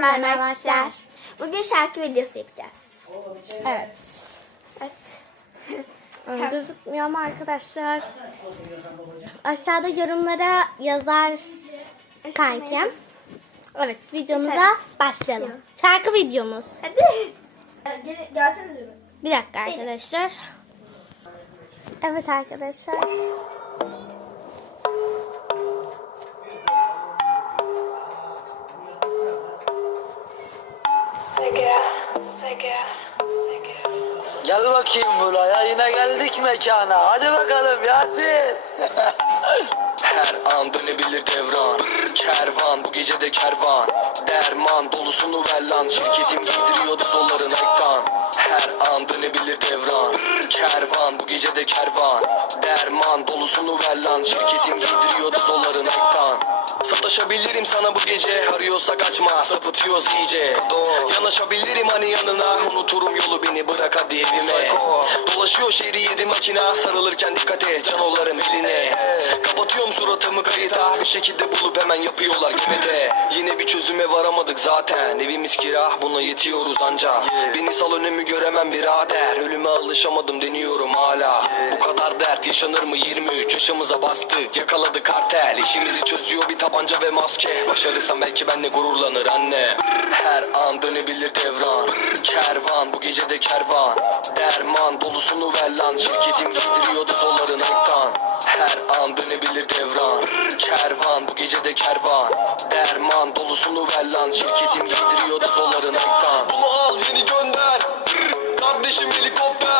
merhaba arkadaşlar. Bugün şarkı videosu yapacağız. Evet. Evet. Ee, Gözükmüyor ama arkadaşlar. Aşağıda yorumlara yazar kankim. Evet videomuza başlayalım. Şarkı videomuz. Hadi. Gel, gelsenize. Bir dakika arkadaşlar. Evet arkadaşlar. Gel bakayım buraya yine geldik mekana. Hadi bakalım Yasin. Her an dönebilir devran Kervan bu gece de kervan Derman dolusunu ver lan Şirketim giydiriyordu zolların ektan Her an dönebilir devran. Kervan bu gece de kervan. Derman dolusunu ver lan. Şirketim giydiriyordu zolların ektan Sataşabilirim sana bu gece. Arıyorsak açma sapıtıyoruz iyice. Yanaşabilirim hani yanına. Unuturum yolu beni bırak hadi evime. Dolaşıyor şehri yedi makina Sarılırken dikkat et canoların eline. Kapatıyorum suratımı kayıta. Bir şekilde bulup hemen yapıyorlar gemide Yine bir çözüme varamadık zaten. Evimiz kira buna yetiyoruz anca Beni sal önümü göremem birader Ölüme alışamadım deniyorum hala. Bu kadar dert yaşanır mı? 23 yaşımıza bastık Yakaladık kartel. İşimizi çözüyor bir tabanca ve maske. Başarırsam belki benle gururlanır anne. Her an dönebilir devran. Kervan bu gece de kervan. Derman dolusunu ver lan. Şirketim giydiriyordu zolların ektan her an dönebilir devran. Kervan bu gece de kervan. Derman dolusunu ver lan. Şirketim giydiriyordu zolların ektan Bunu al yeni gönder Kardeşim helikopter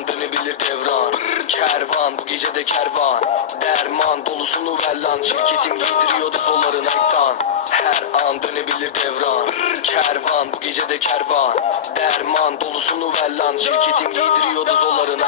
an dönebilir devran. Kervan bu gece de kervan. Derman dolusunu ver lan. Şirketim giydiriyordu zolların ektan Her an dönebilir devran. Kervan bu gece de kervan. Derman dolusunu ver lan. Şirketim giydiriyordu zolların